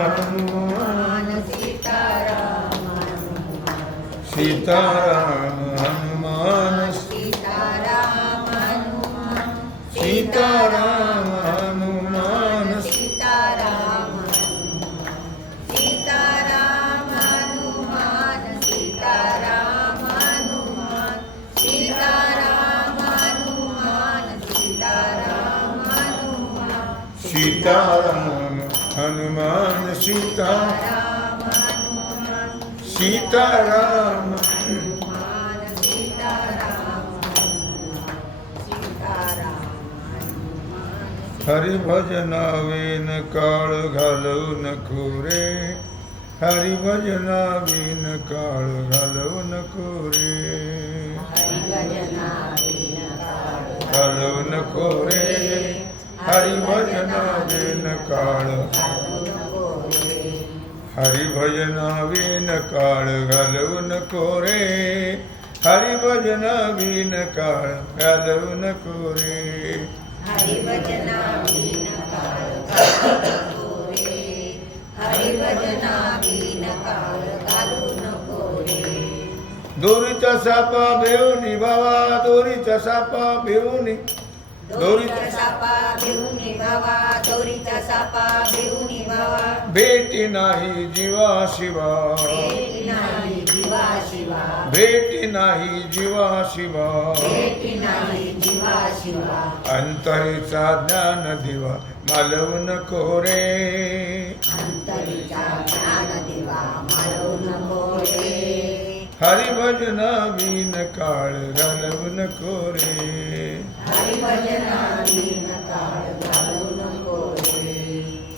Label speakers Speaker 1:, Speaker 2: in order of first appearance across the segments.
Speaker 1: హనుమాన్
Speaker 2: సీతారామ హనుమాన్
Speaker 1: సీతారామ హనుమాన్
Speaker 2: సీతారామ హనుమాన్
Speaker 1: సీతారామ సీతారామ హనుమాన్ సీతారామ హనుమాన్ సీతారామ హనుమాన్ సీతారామ హనుమాన్ సీతారామ
Speaker 2: హనుమాన్ सीता सीता
Speaker 1: राम
Speaker 2: हरिभजनावेन काळ घालवून खोरे हरिभजनावेन काळ
Speaker 1: घालवून
Speaker 2: खोरे घालवून खोरे हरिभजनावेन काळ हरिभजनावेन काळ घालवू नको रे हरिभजनावेन काळ घालवू नको रे
Speaker 1: हरिभजनाविन काळ घालू नको रे हरिभजनाविन काळ घालू नको रे
Speaker 2: दोरीचा सापा भेवनी बाबा दोरीचा सापा भेवनी.
Speaker 1: दोरीचा सापा घेऊन बाबा दोरीचा सापा बाबा
Speaker 2: भेटी नाही जीवा शिवा.
Speaker 1: भेटी नाही जीवा शिवा.
Speaker 2: अंतरीचा ज्ञान दिवा
Speaker 1: मालवून कोरे
Speaker 2: हरिभजन वीन काळ घालव
Speaker 1: कोरे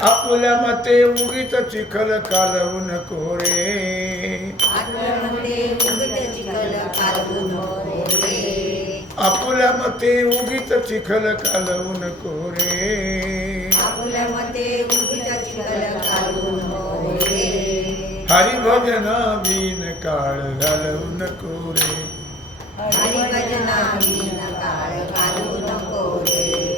Speaker 2: आपल्या मते उगीच चिखल कालवू नको रे
Speaker 1: आत्म्यामध्ये उगत चिखल काढू नको रे
Speaker 2: आपल्या मते उगीच चिखल कालवू नको रे
Speaker 1: आपल्या मते उगीच चिखल काढू नको रे
Speaker 2: हरिभजना बिन काळ घालवू नको रे
Speaker 1: हरिभजना बिन काळ घालू नको रे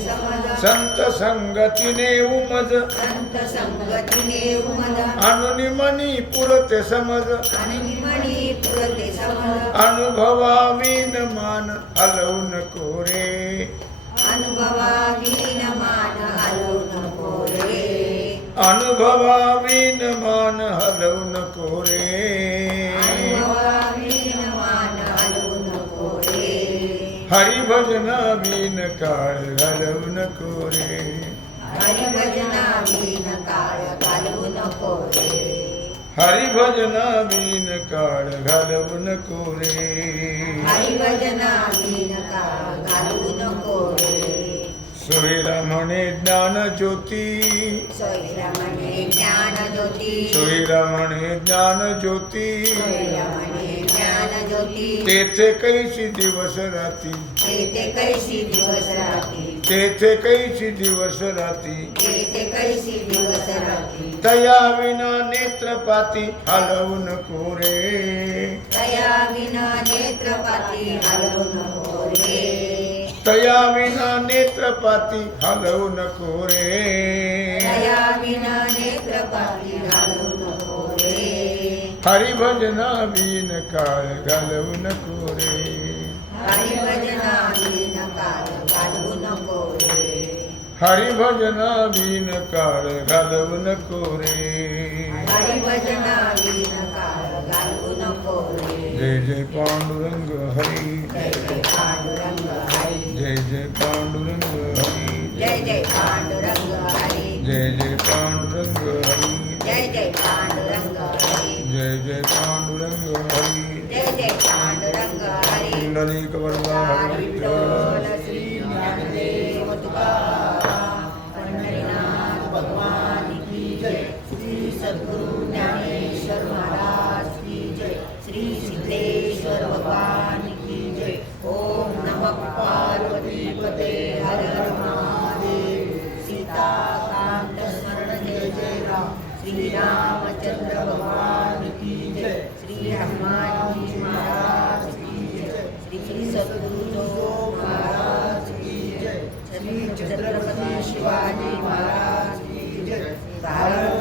Speaker 2: संत संगतीने उमज.
Speaker 1: संत संगतीने
Speaker 2: उमज. अनुनी मनी पुरते समज.
Speaker 1: अनुनिमणी पुरते समज.
Speaker 2: अनुभवावीन मान हलवून कोरे
Speaker 1: अनुभवावीन मान हलवून कोरे
Speaker 2: अनुभवावीन मान
Speaker 1: हलवून कोरे
Speaker 2: हरिभजना बिन काळ घालवू नको रे.
Speaker 1: हरिभजना बिन काळ घालवू नको रे.
Speaker 2: हरिभजना बिन काळ घालवू नको रे.
Speaker 1: हरिभजना बिन काळ घालवू नको रे.
Speaker 2: सोयरा म्हणे ज्ञान ज्योती.
Speaker 1: सोयरमणे ज्ञान ज्योती.
Speaker 2: सोयरा म्हणे ज्ञान ज्योती.
Speaker 1: सोयरमणे ज्ञान ज्योती.
Speaker 2: तेथे कैसी दिवस राती.
Speaker 1: तेथे कैसी दिवस रात्री
Speaker 2: तेथे कैसी दिवस राती
Speaker 1: तेथे कैसी दिवस रात्री
Speaker 2: तया विना नेत्रपाती हलवू नको रे
Speaker 1: दया विना नेत्रपाती हलवू नको रे
Speaker 2: तया विना नेत्रपाती हलवू नको रे
Speaker 1: दया विना नेत्रपाती हलवू नको रे
Speaker 2: हरिभजना बिन काळ घालवू नको रे
Speaker 1: हरिभजना बिन काळ घालवू नको रे.
Speaker 2: हरिभजना बिन काळ घालवू नको रे.
Speaker 1: हरिभजना बिन काळ घालवू नको रे.
Speaker 2: जय जय पांडुरंग हरी.
Speaker 1: जय जय पांडुरंग हरी.
Speaker 2: जय जय पांडुरंग हरी.
Speaker 1: जय जय पांडुरंग हरी.
Speaker 2: जय जय श्रीरामचन्द्र भगवान्
Speaker 1: विठ्ठल श्री भगवान की जय। श्री सद्गुरु महाराज श्री सद्गुरू महाराज की जय. श्री छत्रपती शिवाजी महाराज की जय. भारत